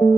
Baik,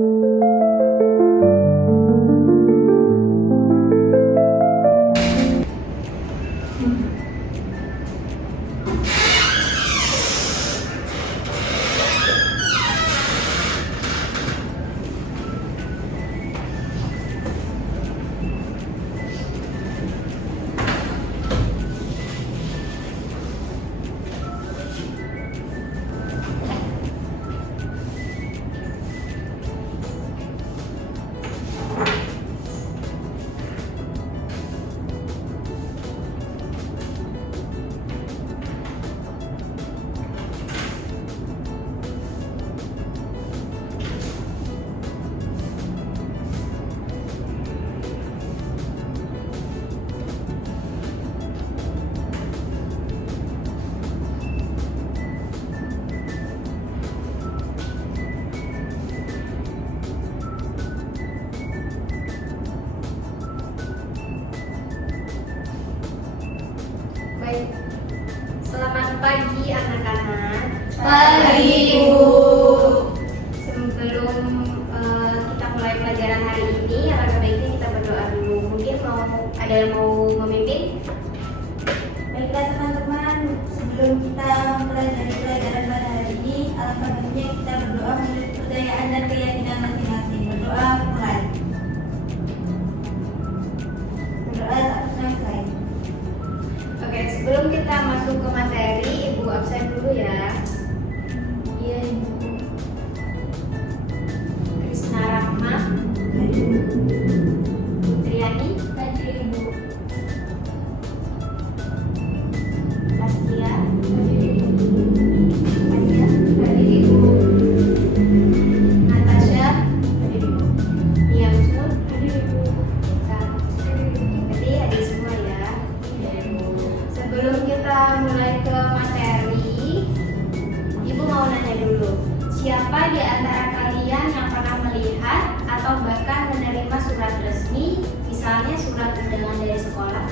selamat pagi anak-anak. Pagi, Ibu. Sebelum kita mulai pelajaran hari ini, alangkah baiknya kita berdoa dulu. Mungkin ada yang mau memimpin? Baiklah teman-teman, sebelum kita mempelajari pelajaran pada hari ini, alangkah baiknya kita berdoa menurut kepercayaan dan keyakinan masing-masing. Berdoa mulai. Berdoa tak selesai. Oke, sebelum kita masuk ke materi, Ibu absen dulu ya. Iya, Ibu. Krisna Rahma, Triani, Hadir, Ibu. Taskia, Hadir, Ibu. Asia, Hadir, Ibu. Natasha, Hadir, Ibu. Niamsun, Hadir, Ibu. Jadi hadir semua ya. Sebelum kita mulai ke materi, Ibu mau nanya dulu. Siapa di antara kalian yang pernah melihat atau bahkan menerima surat resmi, misalnya surat undangan dari sekolah?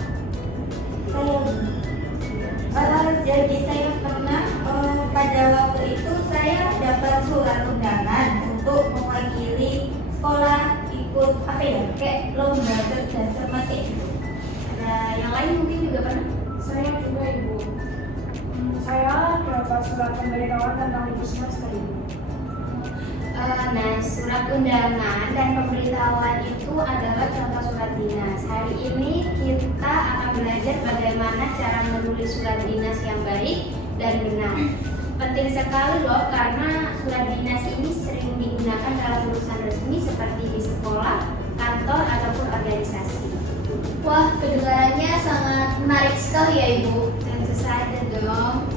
Jadi saya pernah pada waktu itu saya dapat surat undangan untuk mewakili sekolah ikut kayak lomba cerdas cermat itu. Ada yang lain mungkin juga pernah? Saya juga, Ibu. Saya dapat surat pemberitahuan tentang libur semester, Ibu. Nah, surat undangan dan pemberitahuan itu adalah contoh surat dinas. Hari ini kita akan belajar bagaimana cara menulis surat dinas yang baik dan benar. Penting sekali loh, karena surat dinas ini sering digunakan dalam urusan resmi seperti di sekolah, kantor, ataupun organisasi. Wah, kedengarannya sangat menarik sekali ya, Ibu. Tentu saja dong.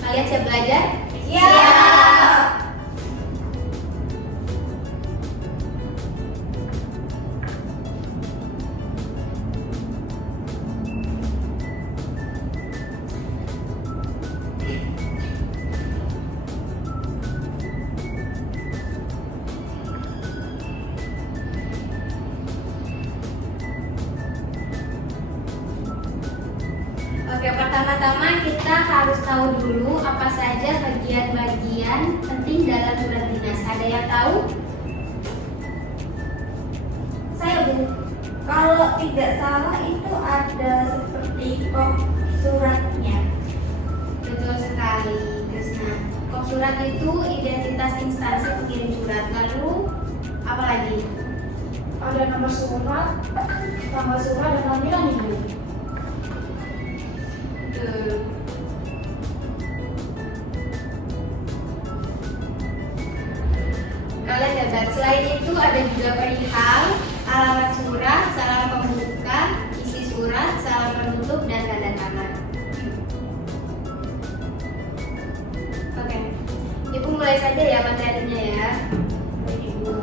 Kalian siap belajar? Siap. Oke, pertama-tama kita harus tahu dulu apa saja bagian-bagian penting dalam surat dinas. Ada yang tahu? Saya, Bu. Kalau tidak salah itu ada seperti kok suratnya. Betul sekali, Krisna. Kok surat itu identitas instansi pengirim surat. Lalu apa lagi? Ada nomor surat, tanggal surat, dan lampiran, Ibu. Betul. Kalian hebat. Selain itu ada juga perihal, alamat surat, salam pembuka, isi surat, salam penutup, dan tanda tangan. Oke, Ibu mulai saja ya materinya ya. Baik, Ibu.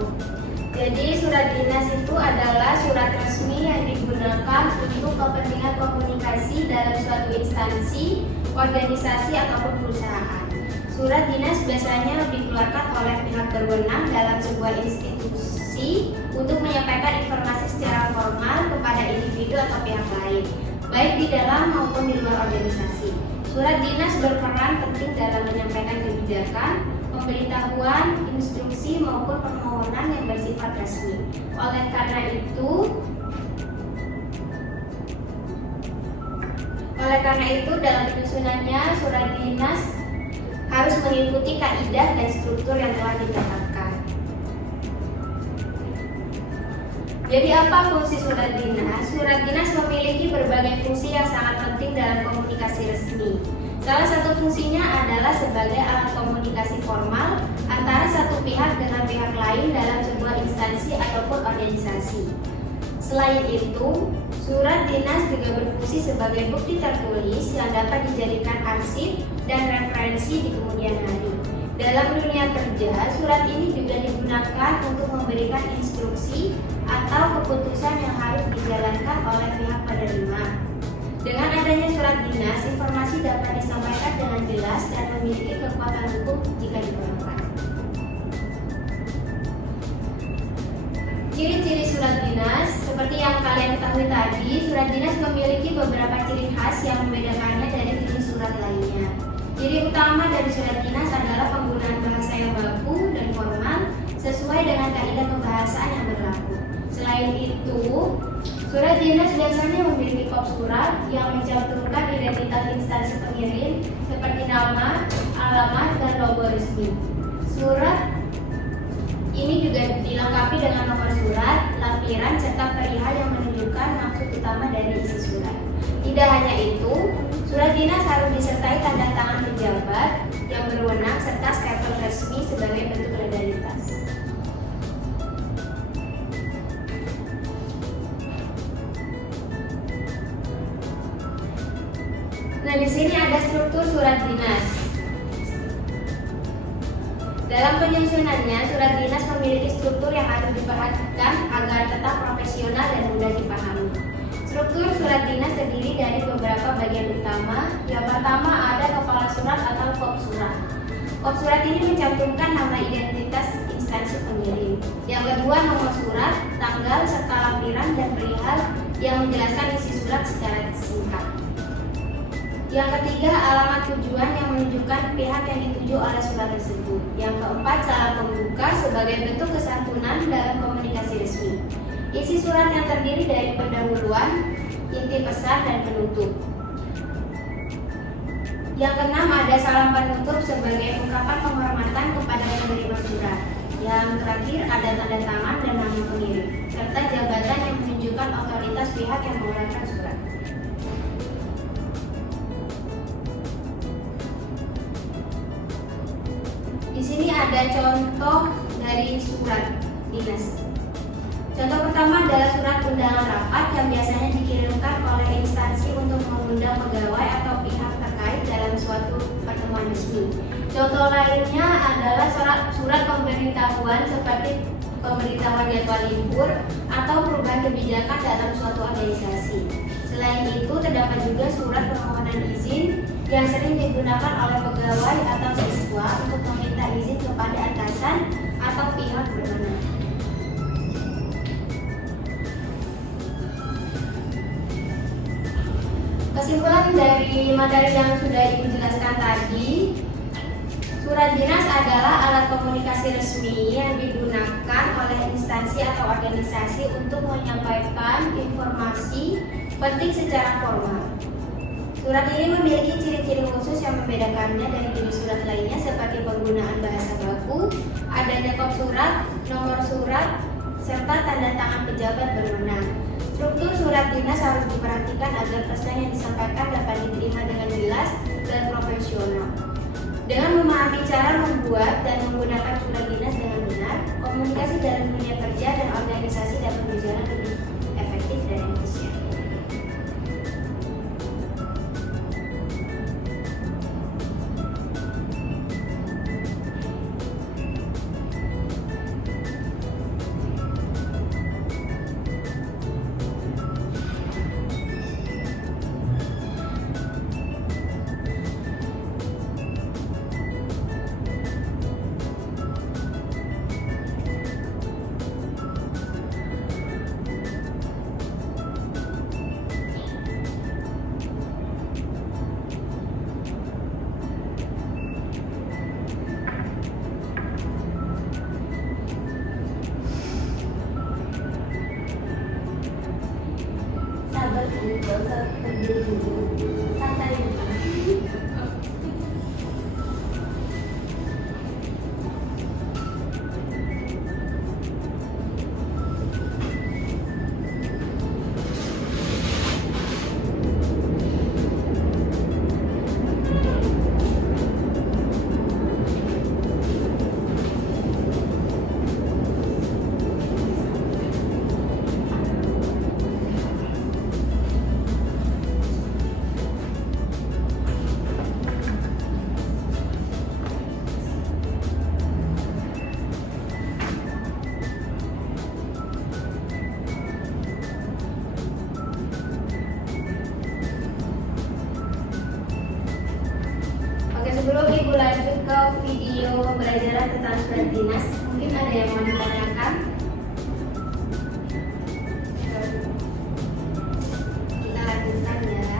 Jadi surat dinas itu adalah surat resmi yang digunakan untuk kepentingan komunikasi dalam suatu instansi, organisasi, ataupun perusahaan. Surat dinas biasanya dikeluarkan oleh pihak berwenang dalam sebuah institusi untuk menyampaikan informasi secara formal kepada individu atau pihak lain, baik di dalam maupun di luar organisasi. Surat dinas berperan penting dalam menyampaikan kebijakan, pemberitahuan, instruksi, instruksi maupun permohonan yang bersifat resmi. Oleh karena itu dalam penyusunannya surat dinas harus mengikuti kaidah dan struktur yang telah ditetapkan. Jadi apa fungsi surat dinas? Surat dinas memiliki berbagai fungsi yang sangat penting dalam komunikasi resmi. Salah satu fungsinya adalah sebagai alat komunikasi formal antara satu pihak dengan pihak lain dalam sebuah instansi ataupun organisasi. Selain itu, surat dinas juga berfungsi sebagai bukti tertulis yang dapat dijadikan arsip dan referensi di kemudian hari. Dalam dunia kerja, surat ini juga digunakan untuk memberikan instruksi atau keputusan yang harus dijalankan oleh pihak penerima. Dengan adanya surat dinas, informasi dapat disampaikan dengan jelas dan memiliki kekuatan hukum jika diperlukan. Ciri-ciri surat dinas, seperti yang kalian ketahui tadi, surat dinas memiliki beberapa ciri khas yang membedakannya dari jenis surat lainnya. Ciri utama dari surat dinas adalah penggunaan bahasa yang baku dan formal sesuai dengan kaidah kebahasaan yang berlaku. Selain itu, surat dinas biasanya memiliki kop surat yang mencantumkan identitas instansi pengirim seperti nama, alamat, dan logo resmi. Surat ini juga dilengkapi dengan nomor surat, lampiran, serta perihal yang menunjukkan maksud utama dari isi surat. Tidak hanya itu, surat dinas harus disertai tanda tangan pejabat yang berwenang serta stempel resmi sebagai bentuk legalitas. Nah, di sini ada struktur surat dinas. Dalam penyusunannya, surat dinas memiliki struktur yang harus diperhatikan agar tetap profesional dan mudah dipahami. Struktur surat dinas terdiri dari beberapa bagian utama. Yang pertama ada kepala surat atau kop surat. Kop surat ini mencantumkan nama identitas instansi pengirim. Yang kedua nomor surat, tanggal, serta lampiran dan perihal yang menjelaskan isi surat secara singkat. Yang ketiga, alamat tujuan yang menunjukkan pihak yang dituju oleh surat tersebut. Yang keempat, salam pembuka sebagai bentuk kesantunan dalam komunikasi resmi. Isi surat yang terdiri dari pendahuluan, inti pesan, dan penutup. Yang keenam, ada salam penutup sebagai ungkapan penghormatan kepada penerima surat. Yang terakhir, ada tanda tangan dan nama pengirim, serta jabatan yang menunjukkan otoritas pihak yang mengeluarkan surat. Di sini ada contoh dari surat dinas. Contoh pertama adalah surat undangan rapat yang biasanya dikirimkan oleh instansi untuk mengundang pegawai atau pihak terkait dalam suatu pertemuan resmi. Contoh lainnya adalah surat pemberitahuan seperti pemberitahuan jadwal libur atau perubahan kebijakan dalam suatu organisasi. Selain itu, terdapat juga surat permohonan izin yang sering digunakan oleh pegawai atau siswa untuk meminta izin kepada atasan atau pihak berwenang. Kesimpulan dari materi yang sudah Ibu jelaskan tadi, surat dinas adalah alat komunikasi resmi yang digunakan oleh instansi atau organisasi untuk menyampaikan informasi penting secara formal. Surat ini memiliki ciri-ciri khusus yang membedakannya dari jenis surat lainnya seperti penggunaan bahasa baku, adanya kop surat, nomor surat, serta tanda tangan pejabat berwenang. Struktur surat dinas harus diperhatikan agar pesan yang disampaikan dapat diterima dengan jelas dan profesional. Dengan memahami cara membuat dan menggunakan surat dinas dengan benar, komunikasi dalam dunia kerja dan organisasi dapat berjalan lebih efektif dan efisien. nggak usah berdiri dulu, santai dulu. Oke, sebelum Ibu lanjut ke video pembelajaran tentang surat dinas, mungkin ada yang mau ditanyakan? Kita lanjutkan ya.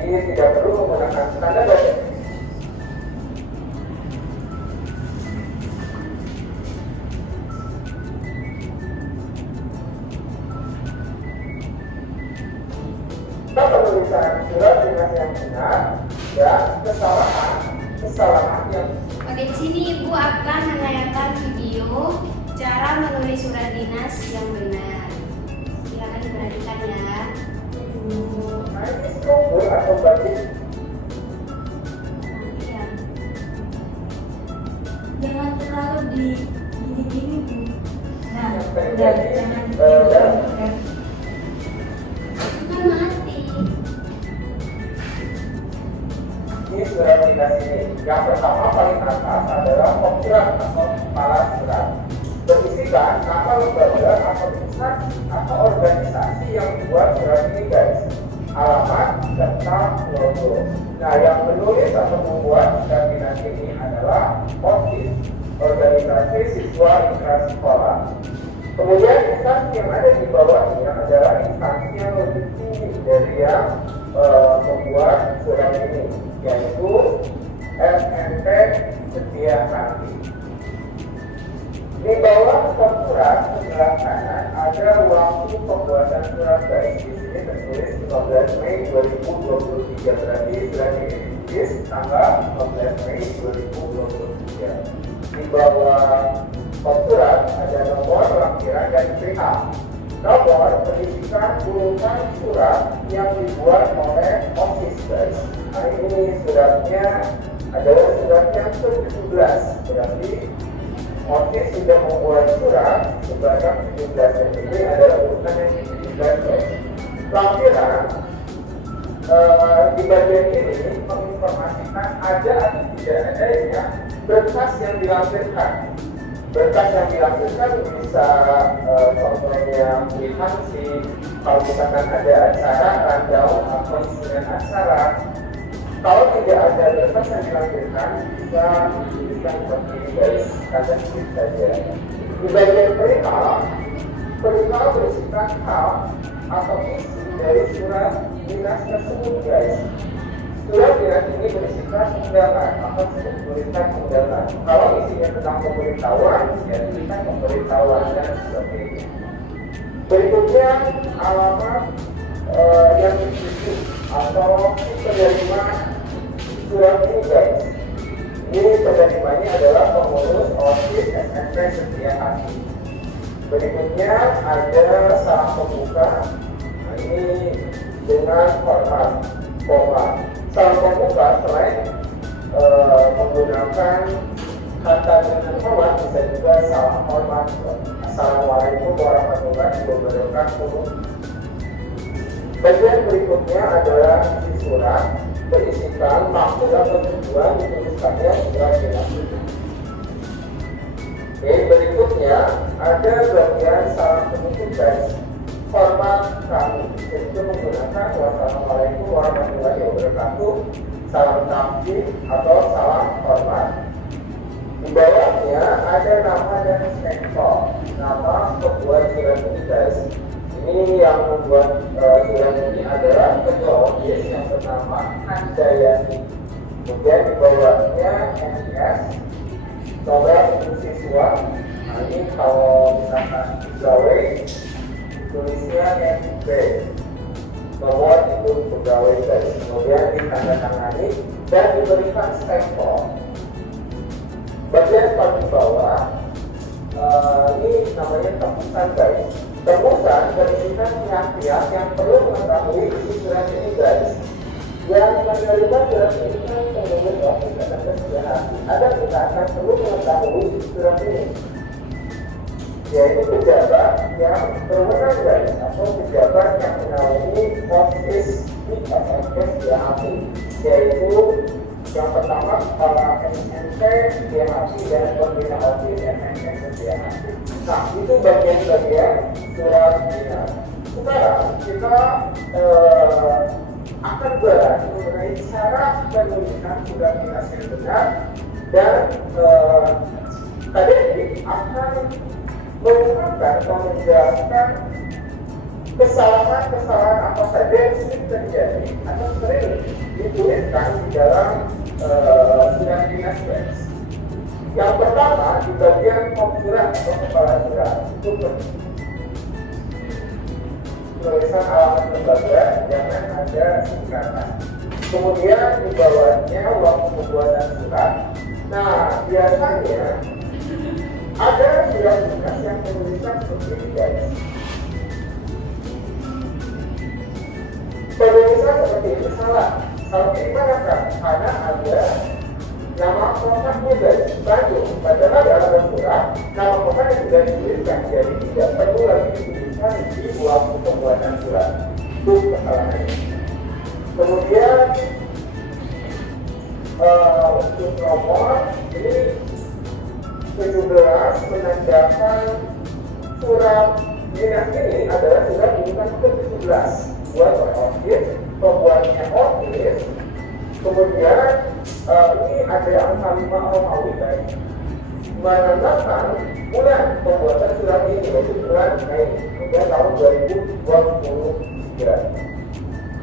Ini tidak perlu menggunakan tanda baca. Penulisan surat dinas yang benar dan kesalahan yang Oke, di sini Ibu akan menayangkan video cara menulis surat dinas yang benar. Silakan diperhatikan ya. ini struktur atau basis Nanti ya. Jangan terlalu di gini-gini Bu. Nah, yang udah terjadi jangan dan Kan mati. di surat dinas ini. Yang pertama paling atas adalah pokja atau kepala surat. Berisikan nama lembaga atau instansi atau organisasi yang membuat surat ini guys. Alamat serta logo. Nah, yang menulis atau membuat surat dinas ini adalah OSIS, organisasi siswa intrasekolah. Kemudian instansi yang ada di bawahnya adalah instansi yang lebih tinggi dari yang membuat surat ini, yaitu SNP Setia Hati. Di bawah surat sebelah kanan ada waktu pembuatan surat guys. Di sini tertulis 15 Mei 2023, berarti surat ini ditulis tanggal 15 Mei 2023. Di bawah surat ada nomor lampiran dan perihal. Nomor pendidikan urutan surat yang dibuat oleh OSIS guys. Nah, ini suratnya adalah surat yang ke-17, berarti OSIS sudah membuat surat sebanyak 17, dan ini adalah urutan yang ke-17 guys. Lampiran di bagian ini menginformasikan ada atau tidak adanya berkas yang dilampirkan. Berkas yang dilampirkan bisa contohnya kwitansi, kalau misalkan ada acara, rundown atau isian acara. Kalau tidak ada berkas yang dilampirkan, bisa dituliskan seperti ini guys, kata tulis saja. Di bagian perihal berisikan hal atau isi dari surat dinas tersebut guys. Surat dinas ini berisikan undangan atau tulisan undangan. Kalau isinya tentang pemberitahuan, ya tulisan pemberitahuan dan sebagainya. Berikutnya alamat yang dituju atau penerima surat ini guys. Ini penerimanya adalah pengurus OSIS SNP Setia Hati. Berikutnya ada salam pembuka. Nah, ini dengan hormat, koma. Salam pembuka selain menggunakan kata dengan hormat, bisa juga salam hormat. Assalamualaikum warahmatullahi wabarakatuh. Bagian berikutnya adalah isi surat, berisikan maksud atau tujuan dituliskannya surat dinas. Oke, berikutnya ada bagian salam penutup guys. Hormat kami, itu menggunakan wassalamualaikum warahmatullahi wabarakatuh, salam takbir atau salam hormat. Di bawahnya ada nama dan stempel, nama pembuat surat ini guys. Ini yang membuat surat ini adalah ketua OSIS yang bernama Handayani. Kemudian di bawahnya NS, program untuk siswa. Nah ini kalau misalkan pegawai, tulisnya NP, nomor itu pegawai guys. Kemudian ditandatangani dan diberikan stempel. Bagian paling bawah, ini namanya tembusan guys. Tembusan berisikan pihak-pihak yang perlu mengetahui isi surat ini guys. Yang menerima surat ini kan pengurus office dan kesejahteraan. Ada kita akan perlu mengetahui isi surat ini, yaitu pejabat yang berwenang guys, atau pejabat yang menaungi office di SMK, yaitu yang pertama kepala SMK SDHP dan pembina office SMK SDHP. Nah itu bagian-bagian surat dinas. Sekarang kita akan bahas mengenai cara penulisan surat dinas yang benar, dan tadi akan mengungkapkan atau menjelaskan kesalahan-kesalahan apa saja yang sering terjadi atau sering dituliskan di dalam surat dinas guys. Yang pertama di bagian pom surat atau kepala surat itu tulisan alamat lembaga, jangan ada singkatan. Kemudian di bawahnya waktu pembuatan surat. Nah biasanya ada surat dinas yang menuliskan seperti ini guys. Penulisan seperti ini salah. Salah di mana kan? Karena ada nama kontaknya guys, Bandung. Padahal dalam surat nama kontaknya sudah dituliskan, jadi tidak perlu lagi dituliskan di waktu pembuatan surat. Itu kesalahannya. Kemudian untuk nomor ini 17 menandakan surat dinas ini adalah surat urutan ke-17 buat office, pembuatnya office. Kemudian ini ada angka 5 Romawi guys, menandakan bulan pembuatan surat ini yaitu bulan Mei, kemudian tahun 2023.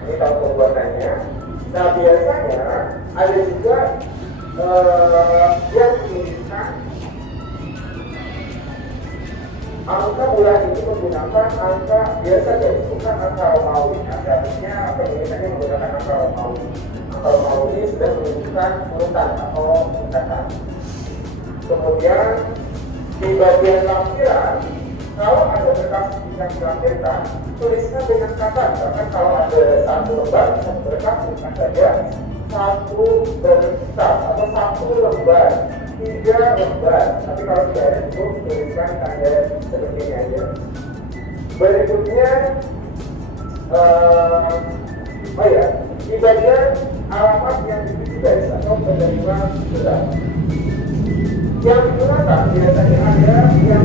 Ini tahun pembuatannya. Nah biasanya ada juga yang menuliskan angka bulan ini menggunakan angka biasa guys, bukan angka Romawi. Artinya penulisannya menggunakan angka Romawi. Angka Romawi ini sudah menunjukkan urutan atau tingkatan. Kemudian di bagian lampiran, kalau ada berkas yang dilampirkan, tulisnya dengan kata. Bahkan kalau ada satu lembar, satu berkas, tuliskan saja satu berkas atau satu lembar, 3 lembar. Tapi kalau tidak ada itu, tuliskan tanda seperti ini aja. Berikutnya, di bagian alamat yang diisi guys atau penerima surat. Yang digunakan biasanya ada yang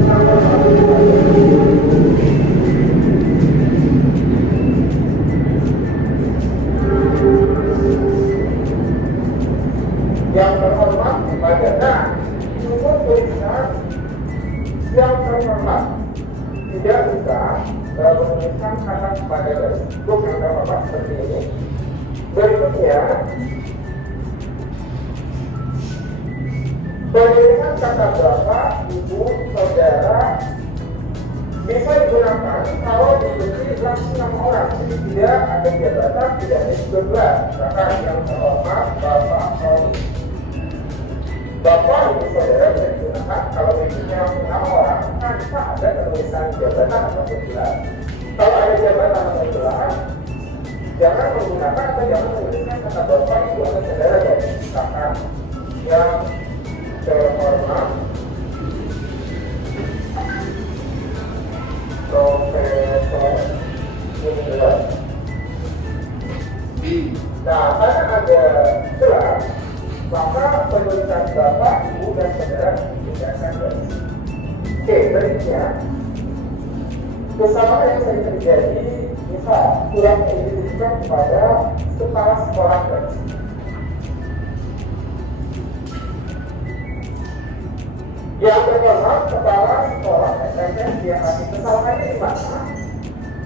terhormat kepada. Nah, cukup tulisan yang terhormat, tidak usah menuliskan kata kepada guys. Cukup yang terhormat seperti ini. Berikutnya, penulisan kata bapak, ibu, saudara bisa digunakan kalau diberi langsung nama orang, jadi tidak ada jabatan, tidak ada gelar. Maka yang terhormat bapak atau bapak, ibu, saudara bisa digunakan. Kalau diberi langsung nama orang, tanpa ada penulisan jabatan atau gelar. Kalau ada jabatan atau gelar, jangan menggunakan atau jangan menuliskan kata bapak, ibu, atau saudara. Jadi misalkan yang terhormat Profesor Universitas. Nah, karena ada gelar, maka penulisan bapak, ibu, dan saudara digunakan guys. Oke, berikutnya kesamaan yang sering terjadi, misal surat yang dituliskan kepada kepala sekolah guys. Yang terhormat kepala sekolah SMK SDHP. Kesalahannya di mana?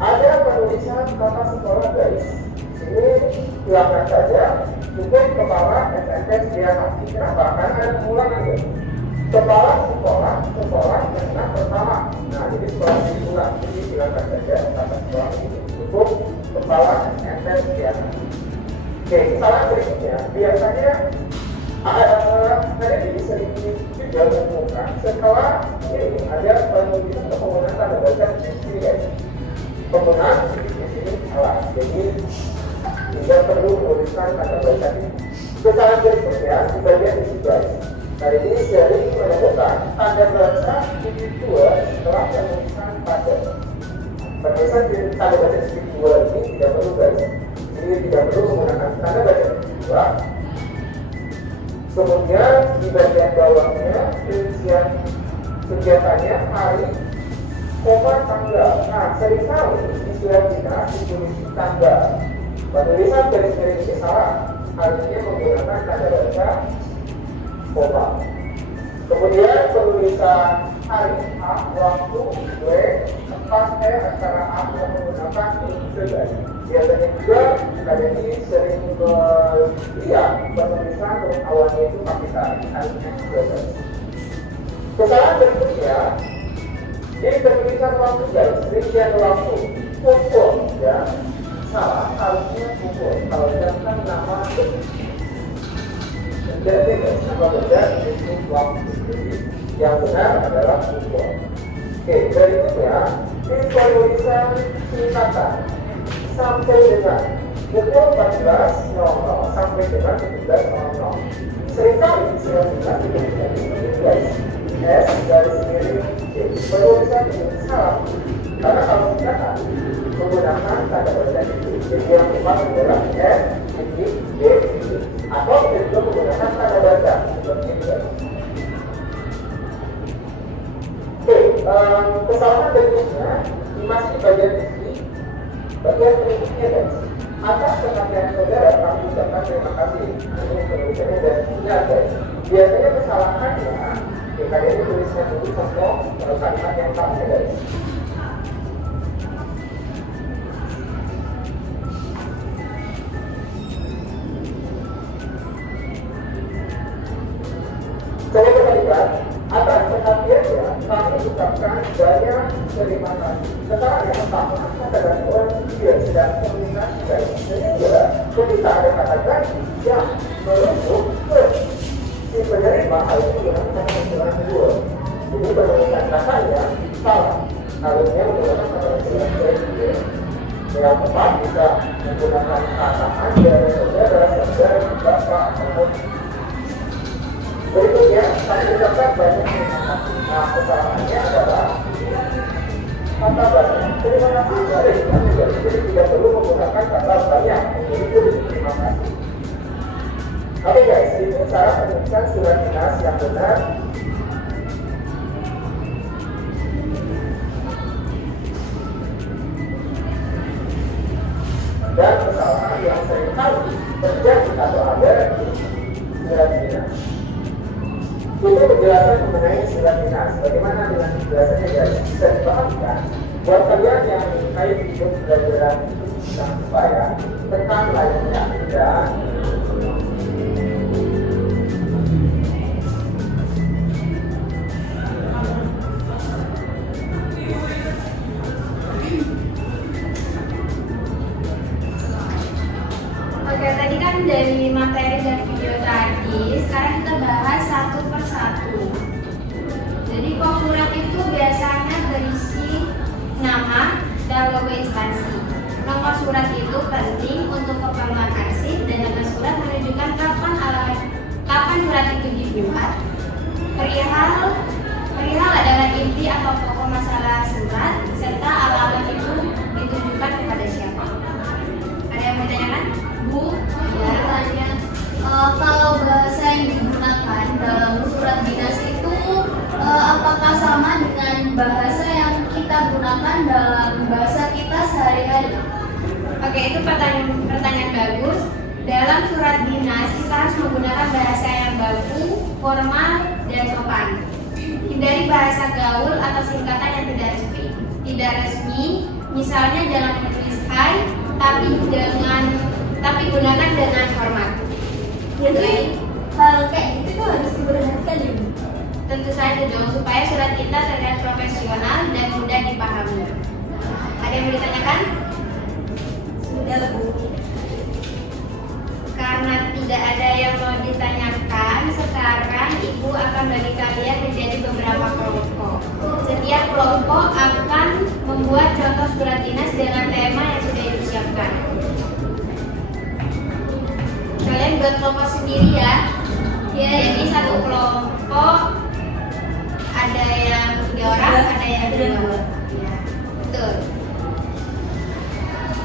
Ada penulisan kata sekolah guys. sini silakan saja cukup kepala SMP Setiana. Kenapa? Karena ada pengulangan ya. Kepala sekolah menengah pertama. Nah, jadi sekolah ini diulang. Jadi silakan saja kata sekolah ini cukup kepala SMP Setiana. Oke, kesalahan berikutnya biasanya tadi sering juga menemukan setelah ini ada penulisan atau penggunaan tanda baca di sini guys. Penggunaan di sini salah, jadi tidak perlu menuliskan tanda baca ini. Kesalahan berikutnya di bagian di sini guys. Hari ini sering menemukan tanda baca titik 2 setelah penulisan pada. Penulisan tanda baca titik 2 ini tidak perlu guys. Ini tidak perlu menggunakan tanda baca titik 2. Kemudian di bagian bawahnya rincian kegiatannya hari, koma, tanggal. Nah, seringkali di surat dinas ditulis tanggal. Penulisan garis-garis ini salah, harusnya menggunakan tanda baca koma. Kemudian penulisan hari, A, waktu, W, tempat, antara A yang menggunakan ini. Biasanya juga kalian ini sering melihat penulisan huruf awalnya itu kapital, artinya juga. Kesalahan berikutnya, jadi penulisan waktu guys, rincian waktu, pukul ya, salah, harusnya pukul. Kalau misalkan nama jadi nama benda itu waktu, yang benar adalah pukul. Oke, berikutnya, ini penulisan singkatan sampai dengan pukul 14.00 sampai dengan 17.00. Seringkali surat dinas dituliskan ini guys, S garis miring J. Penulisan ini salah, karena kalau kita menggunakan tanda baca itu, jadi yang tepat adalah S titik J titik, atau kita juga menggunakan tanda baca seperti ini guys. Oke, kesalahan berikutnya masih di bagian ini. Bagian berikutnya guys, atas perhatian saudara kami ucapkan terima kasih. Ini penulisannya dan ingat guys, biasanya kesalahannya kalian ini tulisnya dulu contoh kalimat yang sama guys. Saya kembalikan, atas perhatiannya kami ucapkan banyak terima kasih. Sekarang yang pertama adalah orang dia sedang komunikasi guys. Jadi juga ketika ada kata ganti yang merujuk ke si penerima hal itu dengan kata penjelasan kedua. Jadi penulisan katanya salah. Harusnya menggunakan kata penjelasan kedua. Yang tepat bisa menggunakan kata anda, saudara, bapak, ataupun berikutnya, tadi ucapkan banyak terima kasih. Nah, kesalahannya adalah kata banyak. Terima kasih dari kami, jadi tidak perlu menggunakan kata banyak. Jadi terima kasih. Oke guys, itu cara penulisan surat dinas yang benar. Dan kesalahan yang sering kali terjadi atau ada di surat dinas. Itu penjelasan mengenai surat dinas. Bagaimana dengan penjelasannya guys? Bisa dipahamkan buat kalian yang menyukai video pelajaran tentang supaya tentang lainnya dan Oke, tadi kan dari materi dan video tadi, sekarang kita bahas satu persatu. Jadi kok surat itu biasanya berisi nama dan logo instansi. Nomor surat itu penting untuk keperluan arsip dan nama surat menunjukkan kapan surat itu dibuat. Perihal adalah inti atau pokok masalah surat serta alamat itu ditujukan kepada siapa. Ada yang mau ditanyakan? Bu, Ya, tanya, kalau bahasa yang digunakan dalam surat dinas itu apakah sama dengan bahasa yang kita gunakan dalam bahasa kita sehari-hari? Oke, itu pertanyaan bagus. Dalam surat dinas kita harus menggunakan bahasa yang baku, formal, dan sopan. Hindari bahasa gaul atau singkatan yang tidak resmi. Misalnya jangan menulis hai, tapi dengan tapi gunakan dengan hormat. Jadi hal kayak gitu tuh harus diperhatikan ya. Tentu saja dong, supaya surat kita terlihat profesional dan mudah dipahami. Ada yang mau ditanyakan? Sudah Bu. Karena tidak ada yang mau ditanyakan, sekarang Ibu akan bagi kalian menjadi beberapa kelompok. Setiap kelompok akan membuat contoh surat dinas dengan tema yang sudah Ibu siapkan. Kalian buat kelompok sendiri ya. Ya, jadi satu kelompok ada yang 3 orang, ada yang 2. Ya, betul.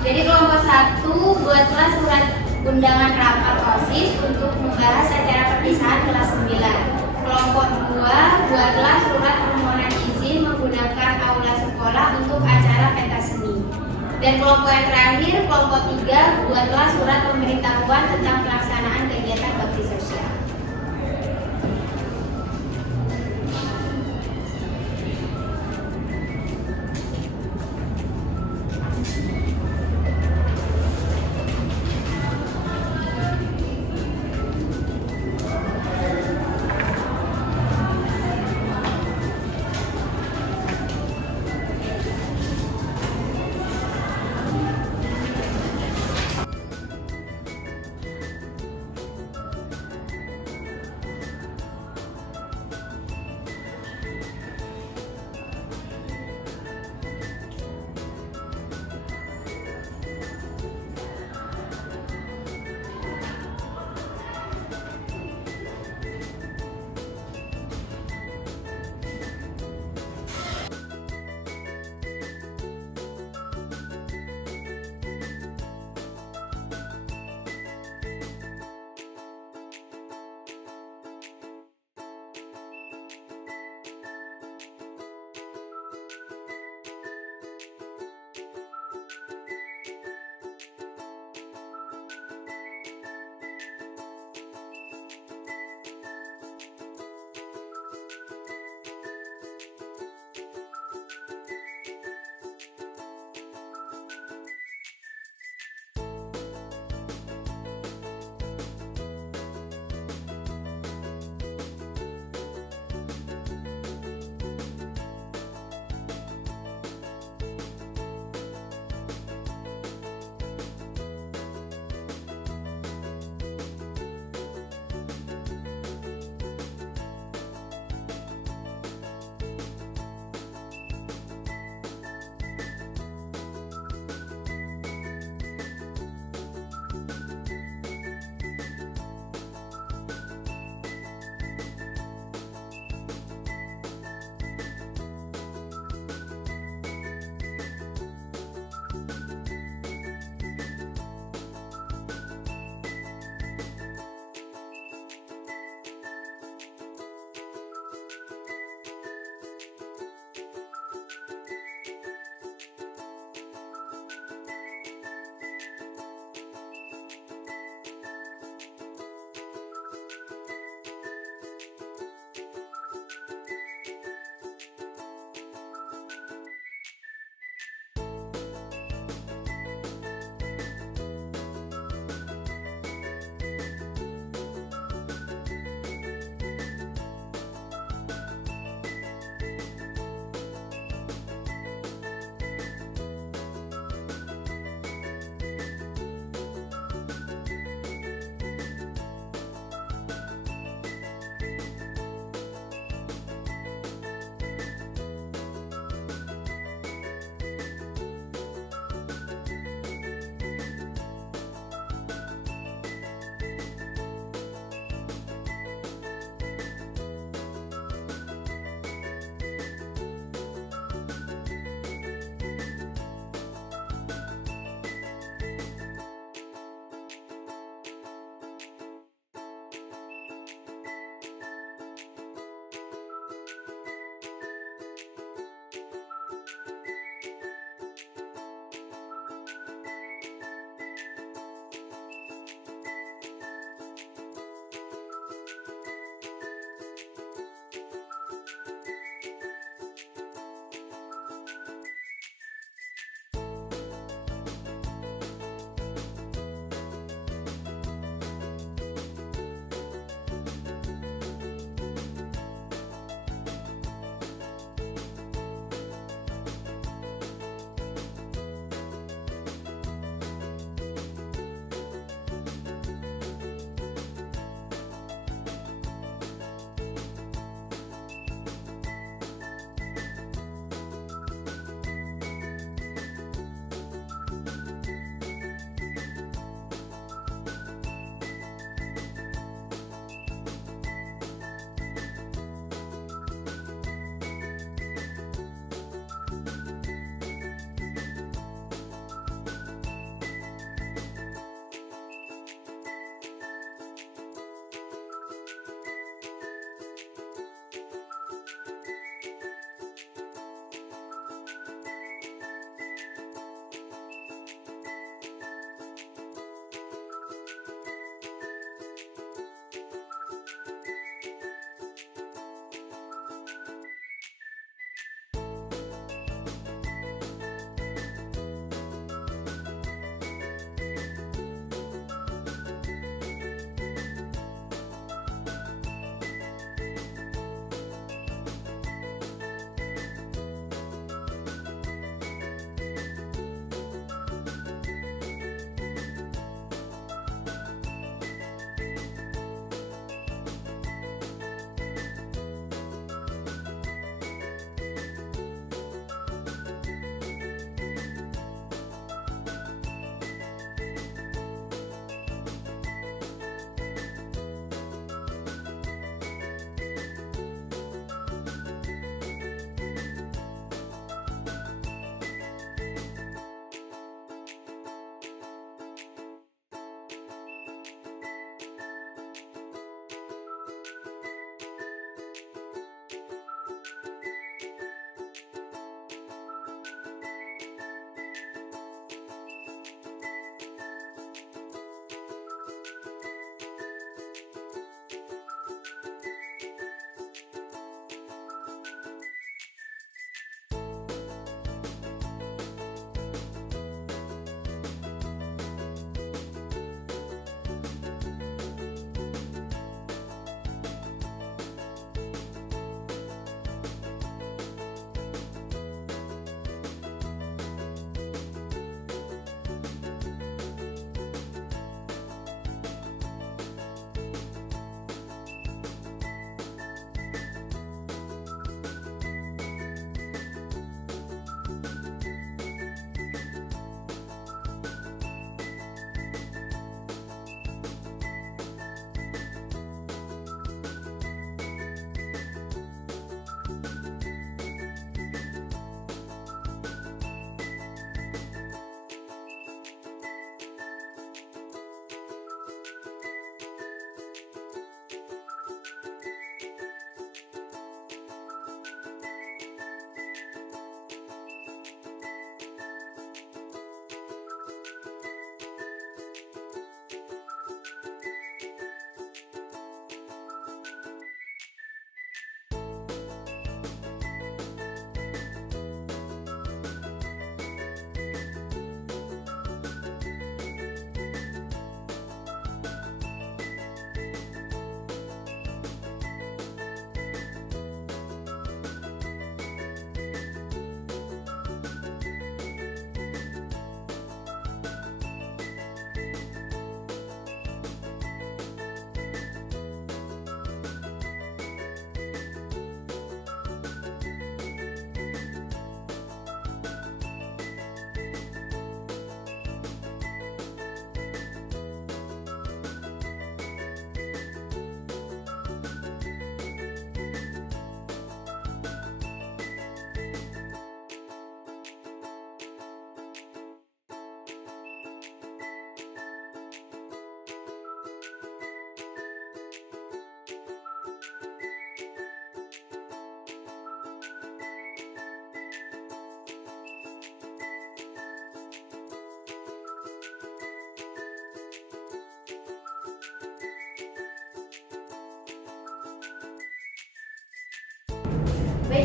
Jadi kelompok 1 buatlah surat undangan rapat OSIS untuk membahas acara perpisahan kelas 9. Kelompok 2 buatlah surat permohonan izin menggunakan aula sekolah untuk acara pentas seni. Dan kelompok yang terakhir, kelompok 3 buatlah surat pemberitahuan tentang pelaksanaan kegiatan bakti sosial.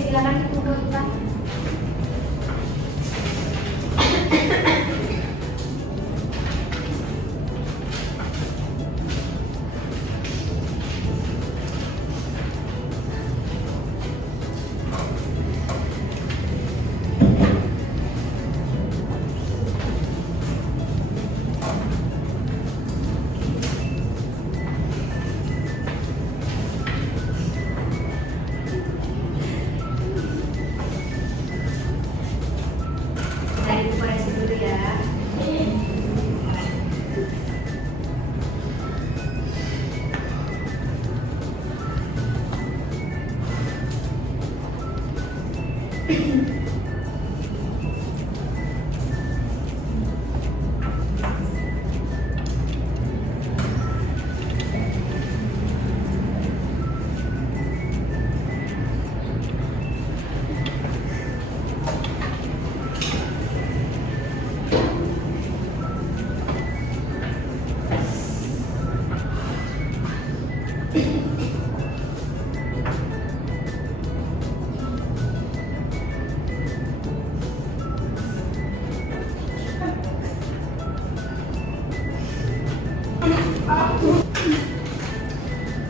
silakan Ibu Monica. Nah, Ibu koreksi dulu ya.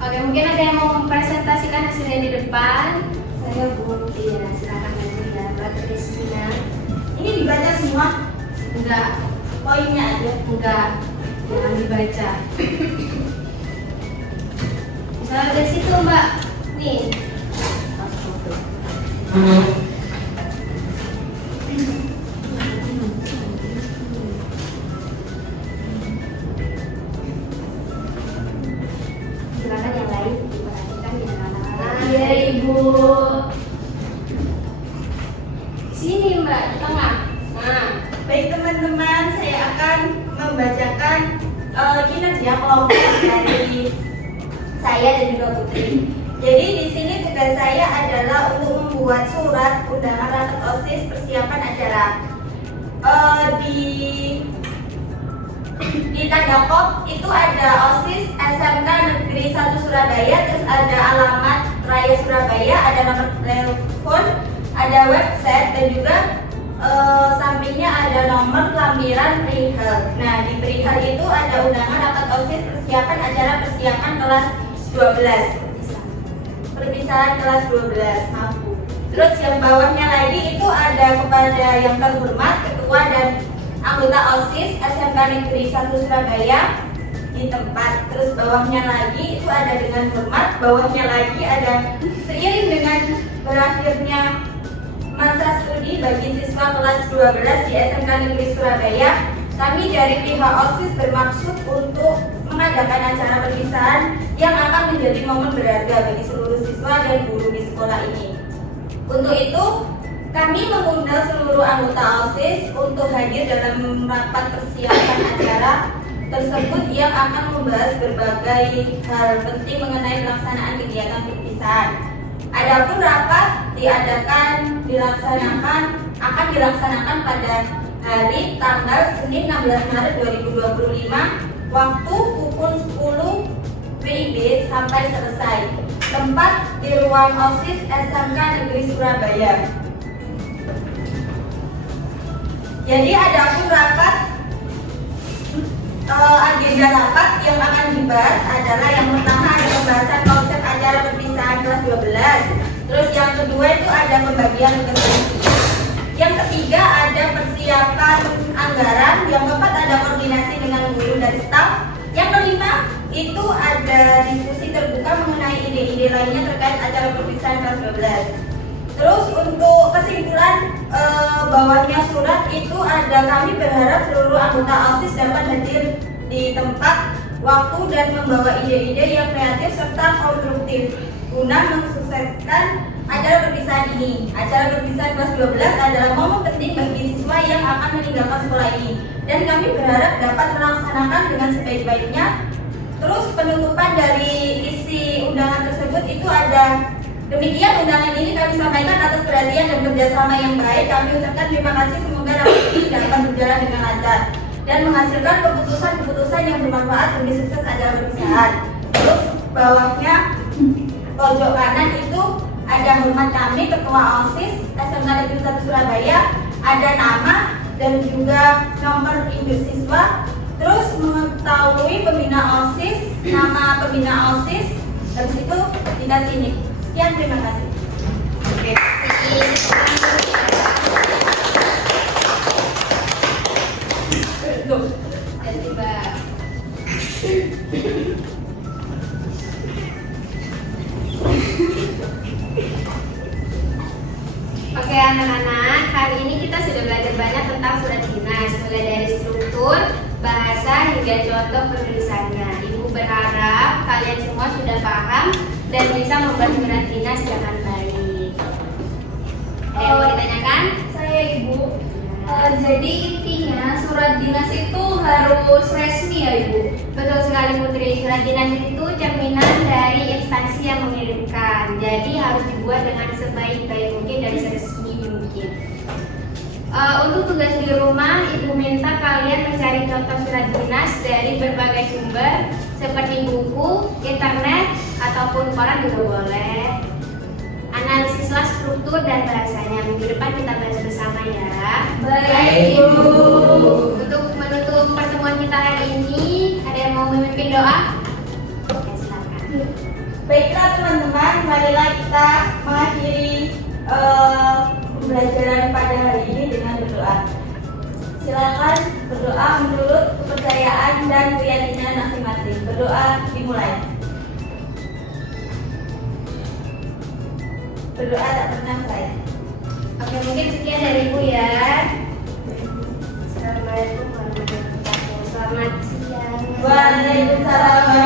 Oke, mungkin ada yang mau mempresentasikan hasilnya di depan. Saya Bu. Iya, silakan maju ya, Mbak Kristina. Ini dibaca semua Enggak, poinnya aja. enggak, jangan dibaca. Misalnya dari situ Mbak, nih. Silakan yang lain diperhatikan ya anak-anak. Iya Ibu. Sini Mbak, di tengah. Nah, Baik teman-teman, saya akan membacakan kinerja kelompok dari saya dan juga Putri. Jadi di sini tugas saya adalah untuk membuat surat undangan rapat OSIS persiapan acara. Di tanda kop itu ada OSIS SMK Negeri 1 Surabaya, terus ada alamat Raya Surabaya, ada nomor telepon, ada website, dan juga sampingnya ada nomor lampiran perihal. Nah, di perihal itu ada undangan rapat OSIS persiapan acara persiapan kelas 12. Perpisahan kelas 12, maaf Bu. Terus yang bawahnya lagi itu ada kepada yang terhormat ketua dan anggota OSIS SMK Negeri 1 Surabaya di tempat. Terus bawahnya lagi itu ada dengan hormat, bawahnya lagi ada seiring dengan berakhirnya masa studi bagi siswa kelas 12 di SMK Negeri Surabaya, kami dari pihak OSIS bermaksud untuk mengadakan acara perpisahan yang akan menjadi momen berharga bagi seluruh siswa dan guru di sekolah ini. Untuk itu, kami mengundang seluruh anggota OSIS untuk hadir dalam rapat persiapan acara tersebut yang akan membahas berbagai hal penting mengenai pelaksanaan kegiatan perpisahan. Adapun rapat akan dilaksanakan pada hari tanggal Senin 16 Maret 2025, waktu pukul 10 WIB sampai selesai. Tempat di ruang OSIS SMK Negeri Surabaya. Jadi adapun rapat, agenda rapat yang akan dibahas adalah yang pertama ada pembahasan konsep acara perpisahan kelas 12. Terus yang kedua itu ada pembagian tugas. Yang ketiga ada persiapan anggaran. Yang keempat ada koordinasi dengan guru dan staf. Yang kelima itu ada diskusi terbuka mengenai ide-ide lainnya terkait acara perpisahan kelas 12. Terus untuk kesimpulan bawahnya surat itu ada, kami berharap seluruh anggota OSIS dapat hadir di tempat, waktu, dan membawa ide-ide yang kreatif serta konstruktif guna mensukseskan acara perpisahan ini. Acara perpisahan kelas 12 adalah momen penting bagi siswa yang akan meninggalkan sekolah ini, dan kami berharap dapat melaksanakan dengan sebaik-baiknya. Terus penutupan dari isi undangan tersebut itu ada, demikian undangan ini kami sampaikan atas perhatian dan kerjasama yang baik. Kami ucapkan terima kasih, semoga rapat ini dapat berjalan dengan lancar dan menghasilkan keputusan-keputusan yang bermanfaat demi sukses acara perpisahan. Terus bawahnya pojok kanan itu ada hormat kami Ketua OSIS SMA Negeri 1 Surabaya, ada nama dan juga nomor induk siswa, terus mengetahui pembina OSIS, nama pembina OSIS, habis itu tidak sini. Sekian, terima kasih. Oke. Ganti Mbak. Oke anak-anak, hari ini kita sudah belajar banyak tentang surat dinas, mulai dari struktur, bahasa, hingga contoh penulisannya. Ibu berharap kalian semua sudah paham dan bisa membuat surat dinas dengan baik. Ada yang mau ditanyakan? Saya Ibu. Jadi intinya surat dinas itu harus resmi ya Ibu? Betul sekali Putri, surat dinas itu cerminan dari instansi yang mengirimkan. Jadi harus dibuat dengan sebaik-baik mungkin dan seresmi mungkin. Untuk tugas di rumah, Ibu minta kalian mencari contoh surat dinas dari berbagai sumber seperti buku, internet, ataupun koran juga boleh. Analisislah struktur dan bahasanya. Minggu depan kita bahas bersama ya. Baik Ibu. Untuk menutup pertemuan kita hari ini, ada yang mau memimpin doa? Ya, silakan. Baiklah teman-teman, marilah kita mengakhiri pembelajaran pada hari ini dengan berdoa. Silakan berdoa menurut kepercayaan dan keyakinan masing-masing. Berdoa dimulai. Berdoa tak pernah saya. Oke, mungkin sekian dari Ibu ya. Assalamualaikum warahmatullahi wabarakatuh. Selamat siang. Waalaikumsalam.